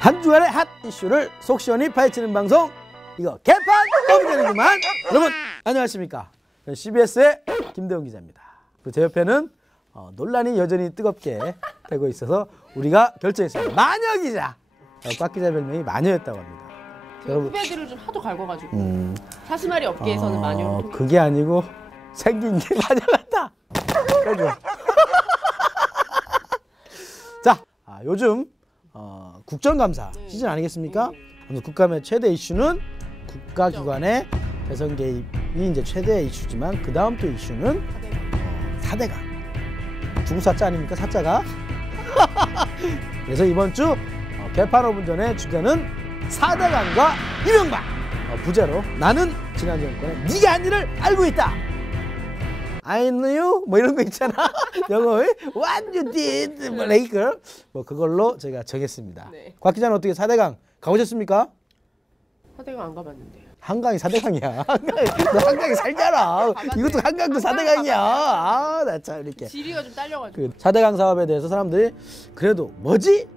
한 주간의 핫 이슈를 속 시원히 파헤치는 방송, 이거 개판 더비전이구만. 여러분 안녕하십니까? CBS의 김대웅 기자입니다. 제 옆에는 논란이 여전히 뜨겁게 되고 있어서 우리가 결정했습니다. 마녀 기자. 꽉 기자 별명이 마녀였다고 합니다. 여러분 후배들을 좀 하도 갈궈가지고 사스마리 업계에서는 마녀로. 그게 아니고 생긴 게 마녀 같다. 그죠? 자, 요즘 국정감사 시즌 아니겠습니까? 국감의 최대 이슈는 국가기관의 대선 개입이 이제 최대 이슈지만 그 다음 또 이슈는 사대강. 중국 사자 아닙니까? 사자가. 그래서 이번 주 개판 5분 전의 주제는 사대강과 이명박. 부제로 나는 지난 정권의 네가 한 일을 알고 있다. I knew 뭐 이런 거 있잖아. 영어에 What you did 뭐 like 뭐 그걸로 제가 정했습니다. 네. 곽 기자는 어떻게 사대강 가보셨습니까? 사대강 안 가봤는데요. 한강이 사대강이야. 너 한강에 살잖아. 이것도 한강도 사대강이야. 아, 나 참 이렇게. 지리가 좀 딸려가지고. 그 사대강 사업에 대해서 사람들이 그래도 뭐지?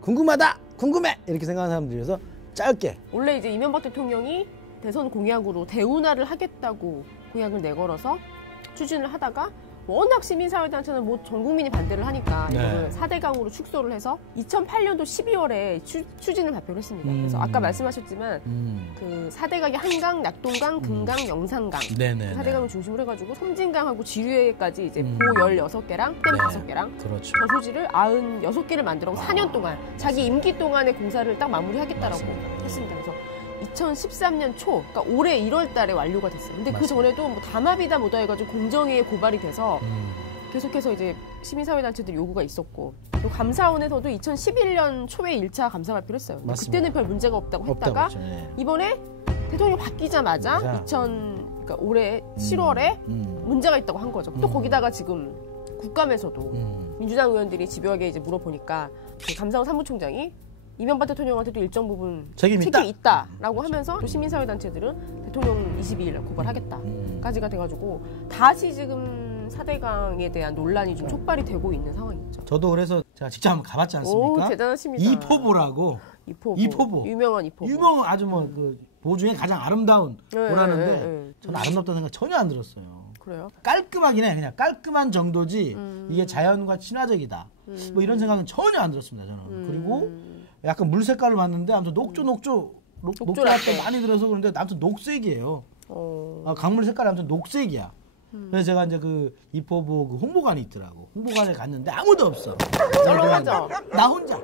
궁금하다. 궁금해. 이렇게 생각하는 사람들이 위해서 짧게. 원래 이제 이명박 대통령이 대선 공약으로 대운하를 하겠다고 공약을 내걸어서 추진을 하다가 워낙 시민사회단체는 뭐 전 국민이 반대를 하니까 이거를 4대강으로 축소를 해서 2008년도 12월에 추진을 발표를 했습니다. 그래서 아까 말씀하셨지만 그 4대강이 한강, 낙동강, 금강, 영산강 4대강을 중심으로 해가지고 섬진강하고 지류에까지 이제 보 16개랑 댐 5개랑 그렇죠. 저수지를 96개를 만들어 4년 동안 자기 임기 동안의 공사를 딱 마무리하겠다라고 했습니다. 그래서 2013년 초, 그러니까 올해 1월 달에 완료가 됐어요. 근데 그 전에도 뭐 담합이다 뭐다 해가지고 공정위에 고발이 돼서 계속해서 이제 시민사회단체들 요구가 있었고, 또 감사원에서도 2011년 초에 1차 감사 발표를 했어요. 근데 그때는 별 문제가 없다고 했다가 이번에 대통령 바뀌자마자 그러니까 올해 7월에 문제가 있다고 한 거죠. 또 거기다가 지금 국감에서도 민주당 의원들이 집요하게 이제 물어보니까 그 감사원 사무총장이 이명박 대통령한테도 일정 부분 책임이 있다라고 하면서 또 시민사회단체들은 대통령 22일 고발하겠다까지가 돼가지고 다시 지금 4대강에 대한 논란이 좀 촉발이 되고 있는 상황이죠. 저도 그래서 제가 직접 한번 가봤지 않습니까? 오, 대단하십니다. 이포보라고. 이포보. 유명한 이포보. 유명한 아주 뭐 그 보 중에 가장 아름다운 보라는데 저는 아름답다는 생각 전혀 안 들었어요. 그래요? 깔끔하긴 해. 그냥 깔끔한 정도지 이게 자연과 친화적이다. 뭐 이런 생각은 전혀 안 들었습니다. 저는. 그리고 약간 물 색깔을 봤는데 아무튼 녹조라떼 많이 들어서 그런데 아무튼 녹색이에요. 강물 색깔이 아무튼 녹색이야. 그래서 제가 이제 그 이포보 그 홍보관이 있더라고. 홍보관에 갔는데 아무도 없어. 썰렁하죠? 나 혼자.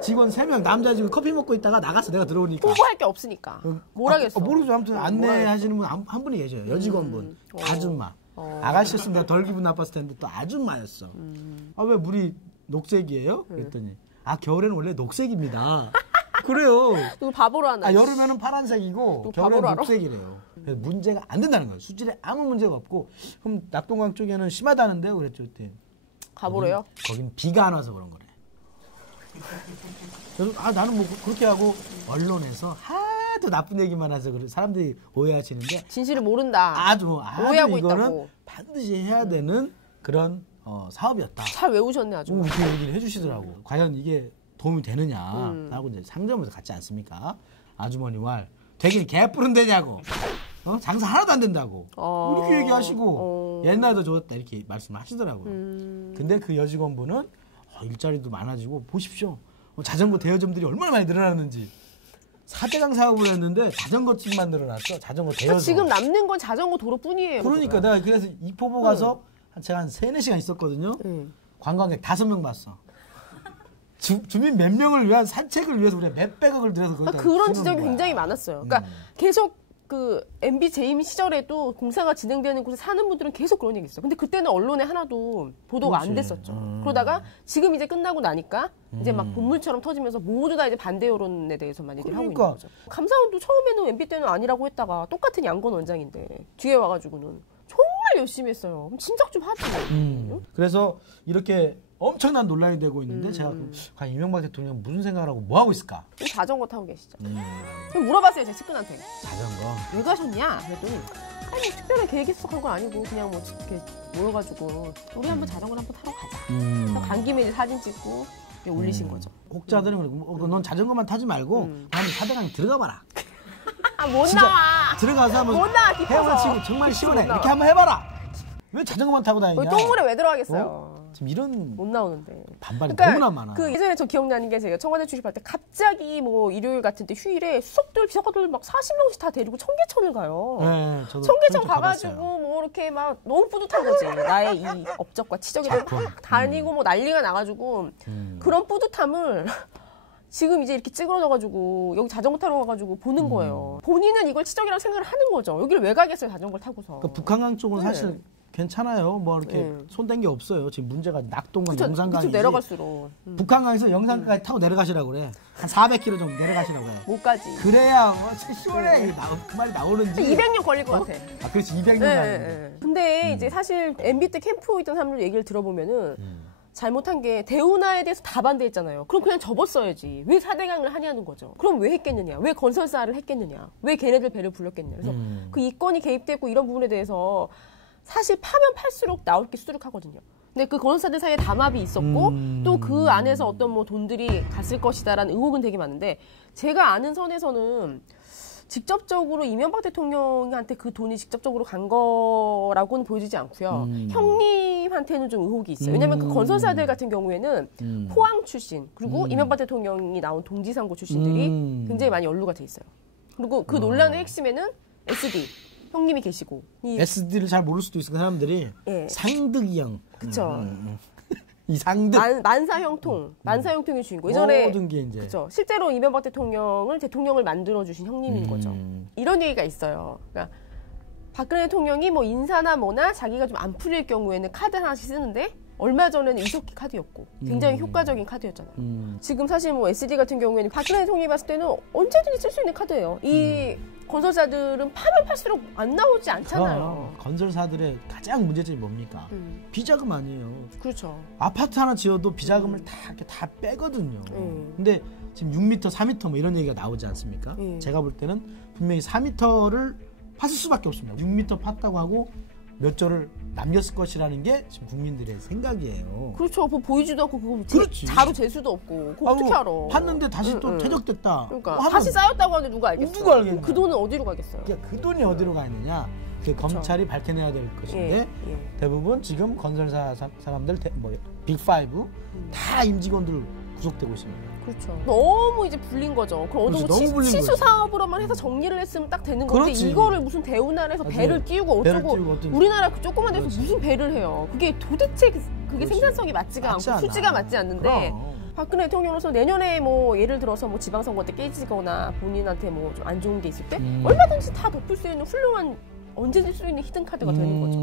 직원 3명, 남자 지금 커피 먹고 있다가 나갔어. 내가 들어오니까. 홍보할 게 없으니까. 뭘 하겠어. 모르죠. 아무튼 안내하시는 분 한 분이 계셔요. 여직원분. 아줌마. 아가씨였으면 내가 덜 기분 나빴을 텐데 또 아줌마였어. 아, 왜 물이 녹색이에요? 그랬더니 겨울에는 원래 녹색입니다. 그래요. 누구 바보로 하나. 여름에는 파란색이고 겨울에는 녹색이래요. 그래서 문제가 안 된다는 거예요. 수질에 아무 문제가 없고. 그럼 낙동강 쪽에는 심하다는데요? 그랬죠 그때. 가보래요? 거긴 비가 안 와서 그런 거래. 그래서 나는 뭐 그렇게 하고 언론에서 하도 나쁜 얘기만 해서 사람들이 오해하시는데 진실을 모른다. 아주 오해하고 이거는 있다고. 반드시 해야 되는 그런 사업이었다. 잘 외우셨네 아주. 이렇게 얘기를 해주시더라고. 과연 이게 도움이 되느냐 하고 이제 상점에서 갔지 않습니까? 아주머니 말 되긴 개뿔은 되냐고. 장사 하나도 안 된다고. 이렇게 얘기하시고 옛날에도 좋았다 이렇게 말씀하시더라고요. 근데 그 여직원분은 일자리도 많아지고 보십시오. 자전거 대여점들이 얼마나 많이 늘어났는지. 4대강 사업을 했는데 자전거 집만 늘어났어. 자전거 대여점. 지금 남는 건 자전거 도로뿐이에요. 그러니까 내가 그래서 이포보 가서 제가 한 3-4시간 있었거든요. 관광객 5명 봤어. 주민 몇 명을 위한 산책을 위해서 우리가 몇백억을 들여서 그런 지적이 굉장히 많았어요. 그러니까 계속 그 MB 재임 시절에도 공사가 진행되는 곳에 사는 분들은 계속 그런 얘기 있어요. 근데 그때는 언론에 하나도 보도가 안 됐었죠. 그러다가 지금 이제 끝나고 나니까 이제 막 본물처럼 터지면서 모두 다 이제 반대 여론에 대해서만 얘기를 하고 있는 거죠. 감사원도 처음에는 MB 때는 아니라고 했다가 똑같은 양건 원장인데 뒤에 와가지고는 정말 열심히 했어요. 진작 좀 하지. 그래서 이렇게 엄청난 논란이 되고 있는데 제가 과연 이명박 대통령 무슨 생각을 하고 뭐 하고 있을까? 자전거 타고 계시죠. 그럼 물어봤어요, 제 측근한테. 자전거. 왜 가셨냐? 그랬더니 아니 특별한 계획이 있어 간 건 아니고 그냥 뭐 이렇게 모여가지고 우리 한번 자전거 한번 타러 가자. 그래서 간 김에 이제 사진 찍고 이제 올리신 거죠. 혹자들은 그러고 넌 자전거만 타지 말고 나는 4대강 들어가 봐라. 못 나와. 들어가서 한번 못 나와, 깊어서. 헤엄을 치고 정말 시원해. 못 나와. 이렇게 한번 해봐라. 왜 자전거만 타고 다니냐. 똥물에 왜 들어가겠어요. 지금 이런 못 나오는데. 반발이 너무나 많아. 그 예전에 저 기억나는 게 제가 청와대 출입할 때 갑자기 뭐 일요일 같은 때 휴일에 수석들 비서관들 막 40명씩 다 데리고 청계천을 가요. 네, 저도 청계천 가가지고 뭐 이렇게 막 너무 뿌듯한 거지. 나의 이 업적과 치적이를 막 다니고 뭐 난리가 나가지고 그런 뿌듯함을 지금 이제 이렇게 찌그러져가지고 여기 자전거 타러 가가지고 보는 거예요. 본인은 이걸 치적이라고 생각을 하는 거죠. 여기를 왜 가겠어요, 자전거를 타고서. 그러니까 북한강 쪽은 네. 사실 괜찮아요. 뭐 이렇게 손댄 게 없어요. 지금 문제가 낙동강, 그쵸, 영산강이지. 내려갈수록 북한강에서 영산강까지 타고 내려가시라고 그래. 한 400km 정도 내려가시라고 해. 못 가지. 그래야 시원해. 그 말이 나오는지. 200년 걸릴 것 같아. 아, 그렇지. 200년 네, 가는 네. 근데 이제 사실 MB 때 캠프에 있던 사람들 얘기를 들어보면은 잘못한 게 대운하에 대해서 다 반대했잖아요. 그럼 그냥 접었어야지. 왜 4대강을 하냐는 거죠. 그럼 왜 했겠느냐? 왜 건설사를 했겠느냐? 왜 걔네들 배를 불렀겠느냐? 그래서 그 이권이 개입됐고 이런 부분에 대해서 사실 파면 팔수록 나올 게 수두룩하거든요. 근데 그 건설사들 사이에 담합이 있었고 또 그 안에서 어떤 뭐 돈들이 갔을 것이다라는 의혹은 되게 많은데 제가 아는 선에서는 직접적으로 이명박 대통령한테 그 돈이 직접적으로 간 거라고는 보여지지 않고요. 형님한테는 좀 의혹이 있어요. 왜냐하면 그 건설사들 같은 경우에는 포항 출신 그리고 이명박 대통령이 나온 동지상고 출신들이 굉장히 많이 연루가 돼 있어요. 그리고 그 논란의 핵심에는 SD 형님이 계시고 SD를 잘 모를 수도 있어 사람들이. 예. 상득이형. 그쵸. 이 상득. 만사형통의 주인공. 예전에 모든 게 이제. 그쵸. 실제로 이명박 대통령을 만들어 주신 형님인 거죠. 이런 얘기가 있어요. 그러니까 박근혜 대통령이 뭐 인사나 뭐나 자기가 좀 안 풀릴 경우에는 카드 하나씩 쓰는데 얼마 전에는 이석기 카드였고 굉장히 효과적인 카드였잖아요. 지금 사실 뭐 SD 같은 경우에는 박근혜 대통령이 봤을 때는 언제든지 쓸 수 있는 카드예요. 이 건설사들은 파면 팔수록 안 나오지 않잖아요. 건설사들의 가장 문제점이 뭡니까? 비자금 아니에요. 그렇죠. 아파트 하나 지어도 비자금을 이렇게 다 빼거든요. 근데 지금 6m, 4m 뭐 이런 얘기가 나오지 않습니까? 제가 볼 때는 분명히 4m를 팠을 수밖에 없습니다. 6m 팠다고 하고 몇 조를 남겼을 것이라는 게 지금 국민들의 생각이에요. 그렇죠. 뭐 보이지도 않고 그거 그렇지. 자로 재수도 없고 그거 어떻게 알아? 팠는데 다시 또 퇴적됐다. 그러니까 다시 쌓였다고 하는데 누가 알겠어? 누가 알겠냐? 그 돈은 어디로 가겠어요? 그러니까 그 돈이 어디로 가 있느냐? 그 검찰이 밝혀내야 될 것인데 대부분 지금 건설사 사람들 빅5 다 임직원들 구속되고 있습니다. 그렇죠. 너무 이제 불린 거죠. 그럼 그렇지, 어느 너무 불린 치수 거지. 사업으로만 해서 정리를 했으면 딱 되는 건데 그렇지. 이거를 무슨 대우나라에서 맞아요. 배를 띄우고 배를 어쩌고 띄우고 어쩌고. 우리나라 그 조그만 데서 그렇지. 무슨 배를 해요. 그게 도대체 그게 그렇지. 생산성이 맞지가 맞지 않고 않아. 수지가 맞지 않는데 그럼. 박근혜 대통령으로서 내년에 뭐 예를 들어서 뭐 지방선거 때 깨지거나 본인한테 뭐 좀 안 좋은 게 있을 때 얼마든지 다 덮을 수 있는 훌륭한 언제든지 쓸 수 있는 히든 카드가 되는 거죠.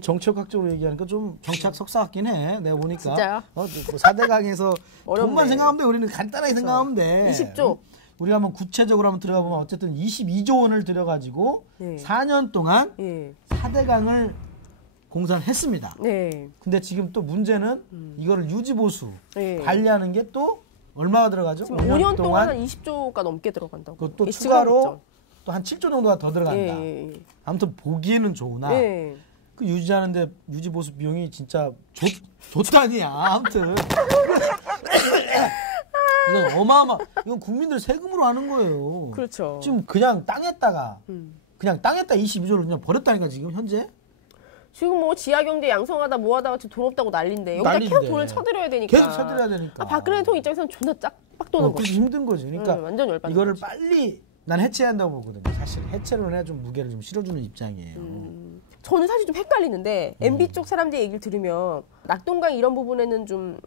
정치학적으로 얘기하니까 좀 정치학 석사 같긴 해. 내가 보니까. 진짜요? 뭐 4대강에서 어렵네. 돈만 생각하면 돼. 우리는 간단하게 생각하면 돼. 20조. 우리가 한번 구체적으로 한번 들어가 보면 어쨌든 22조 원을 들여가지고 네. 4년 동안 예. 4대강을 공사를 했습니다. 네. 근데 지금 또 문제는 이거를 유지보수 네. 관리하는 게 또 얼마가 들어가죠? 지금 5년 동안 한 20조가 넘게 들어간다고. 그것도 예측하고 추가로 또 한 7조 정도가 더 들어간다. 예. 아무튼 보기에는 좋으나 예. 그 유지하는데 유지보수 비용이 진짜 좋다니야. 아무튼 이건 어마어마. 이건 국민들 세금으로 하는 거예요. 그렇죠. 지금 그냥 땅에다가 22조를 그냥 버렸다니까 지금 현재. 지금 뭐 지하경제 양성하다 뭐하다가 돈 없다고 난린데 여기다 난린데. 계속 돈을 쳐드려야 되니까. 계속 쳐드려야 되니까. 박근혜 대통령 입장에서는 존나 빡 도는 거죠. 그래서 힘든 거지. 그러니까 완전 열받는 이거를 거지. 빨리 난 해체해야 한다고 보거든요. 사실 해체를 해야 좀 무게를 좀 실어주는 입장이에요. 저는 사실 좀 헷갈리는데 MB 쪽 사람들 얘기를 들으면 낙동강 이런 부분에는 좀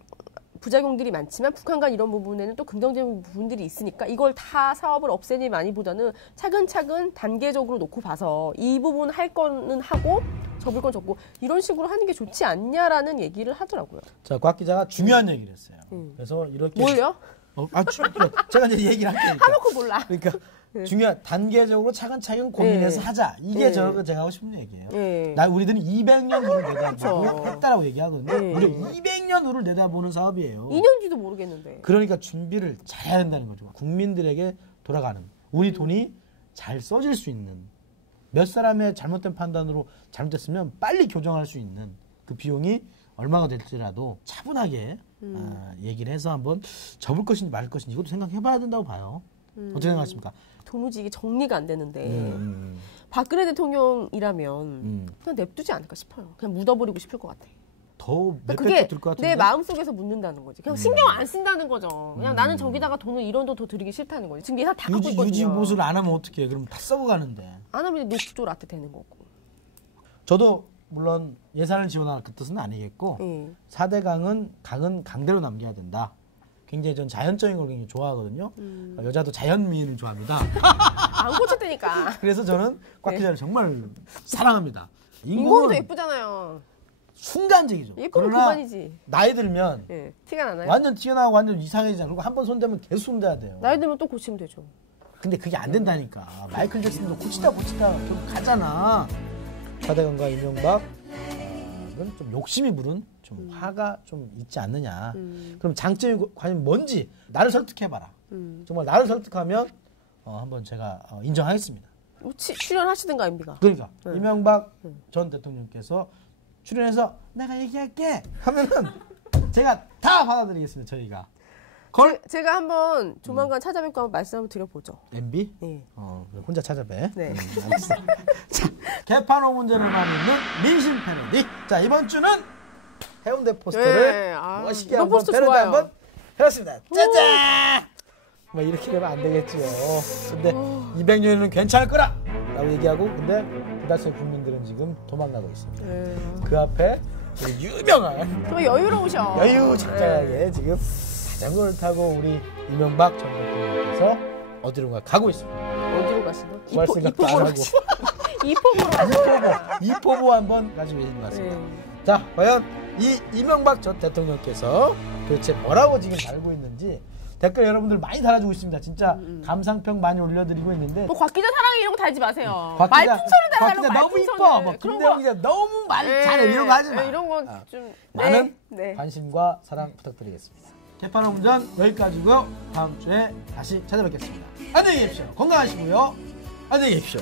부작용들이 많지만 북한간 이런 부분에는 또 긍정적인 부분들이 있으니까 이걸 다 사업을 없애니 많이보다는 차근차근 단계적으로 놓고 봐서 이 부분 할 거는 하고 접을 건 접고 이런 식으로 하는 게 좋지 않냐라는 얘기를 하더라고요. 자, 곽 기자가 중요한 얘기를 했어요. 그래서 이렇게 뭘요? 제가 이제 얘기를 할게요. 하놓고 몰라. 그러니까 중요한 단계적으로 차근차근 고민해서 하자. 이게 제가 하고 싶은 얘기예요. 우리들은 200년 후를 내다보고 했다라고 얘기하거든요. 무려 200년 후를 내다보는 사업이에요. 2년 뒤도 모르겠는데. 그러니까 준비를 잘해야 된다는 거죠. 국민들에게 돌아가는 우리 돈이 잘 써질 수 있는 몇 사람의 잘못된 판단으로 잘못됐으면 빨리 교정할 수 있는 그 비용이 얼마가 될지라도 차분하게 얘기를 해서 한번 접을 것인지 말 것인지 이것도 생각해봐야 된다고 봐요. 어떻게 생각하십니까? 도무지 이게 정리가 안 되는데 박근혜 대통령이라면 그냥 냅두지 않을까 싶어요. 그냥 묻어버리고 싶을 것 같아. 더 그게 들것 같은데? 내 마음속에서 묻는다는 거지. 그냥 신경 안 쓴다는 거죠. 그냥 나는 저기다가 돈을 1원도 더 드리기 싫다는 거지. 지금 예산 다 갖고 있거든요. 유지 보수를 안 하면 어떡해. 그럼 다 썩어가는데. 안 하면 녹조 라떼 되는 거고. 저도 물론 예산을 지원하는 그 뜻은 아니겠고 4대 강은 강대로 남겨야 된다. 굉장히 전 자연적인 걸 굉장히 좋아하거든요. 여자도 자연미인을 좋아합니다. 안 고쳤다니까. 그래서 저는 곽 기자를 정말 사랑합니다. 인공도 예쁘잖아요. 순간적이죠. 예쁘면 그러나 그만이지. 나이 들면 티가 나나요? 완전 튀어나오고 완전 이상해지잖아. 그리고 한 번 손대면 계속 손대야 돼요. 나이 들면 또 고치면 되죠. 근데 그게 안 된다니까. 마이클 잭슨도 고치다 결국 가잖아. 4대 강과 이명박은 좀 욕심이 부른 좀 화가 좀 있지 않느냐. 그럼 장점이 과연 뭔지 나를 설득해봐라. 정말 나를 설득하면 한번 제가 인정하겠습니다. 출연하시든가 MB가. 그러니까 이명박 전 대통령께서 출연해서 내가 얘기할게 하면은 제가 다 받아드리겠습니다. 저희가. 제가 한번 조만간 찾아뵙고 한번 말씀 한번 드려보죠. MB? 네. 혼자 찾아뵈. 네. 알겠어. 자, 개판호 문제를 많이 있는 민심 패러디. 자, 이번 주는 해운대 포스터를 멋있게 한번 패러디 좋아요. 한번 해봤습니다. 짜잔! 뭐 이렇게 되면 안 되겠지요. 근데 200년은 괜찮을 거라! 라고 얘기하고 근데 대다수의 국민들은 지금 도망가고 있습니다. 그 앞에 유명한 정말 여유로우셔. 여유작작하게 지금 자전거를 타고 우리 이명박 전 대통령께서 어디론가 가고 있습니다. 어디로 가시나? 구할 생각도 안 하고 이포보로 이포보 한번 가지고 계신 것 같습니다. 자, 과연 이 이명박 전 대통령께서 도대체 뭐라고 지금 달고 있는지 댓글 여러분들 많이 달아주고 있습니다. 진짜 감상평 많이 올려드리고 있는데 뭐 곽기자 사랑해 이런 거 달지 마세요. 곽 기자, 말풍선을 달라고. 곽 기자 너무 이뻐. 뭐 김대영 기자 너무 말 잘해. 이런 거 하지 마. 이런 거 좀 많은 관심과 사랑 부탁드리겠습니다. 개판호 운전 여기까지고요. 다음 주에 다시 찾아뵙겠습니다. 안녕히 계십시오. 건강하시고요. 안녕히 계십시오.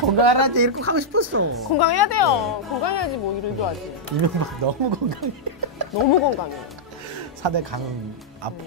건강하라 때 이렇게 하고 싶었어. 건강해야 돼요. 건강해야지 뭐 일도 하지. 이명박 너무 건강해. 너무 건강해. 4대 강은 아파.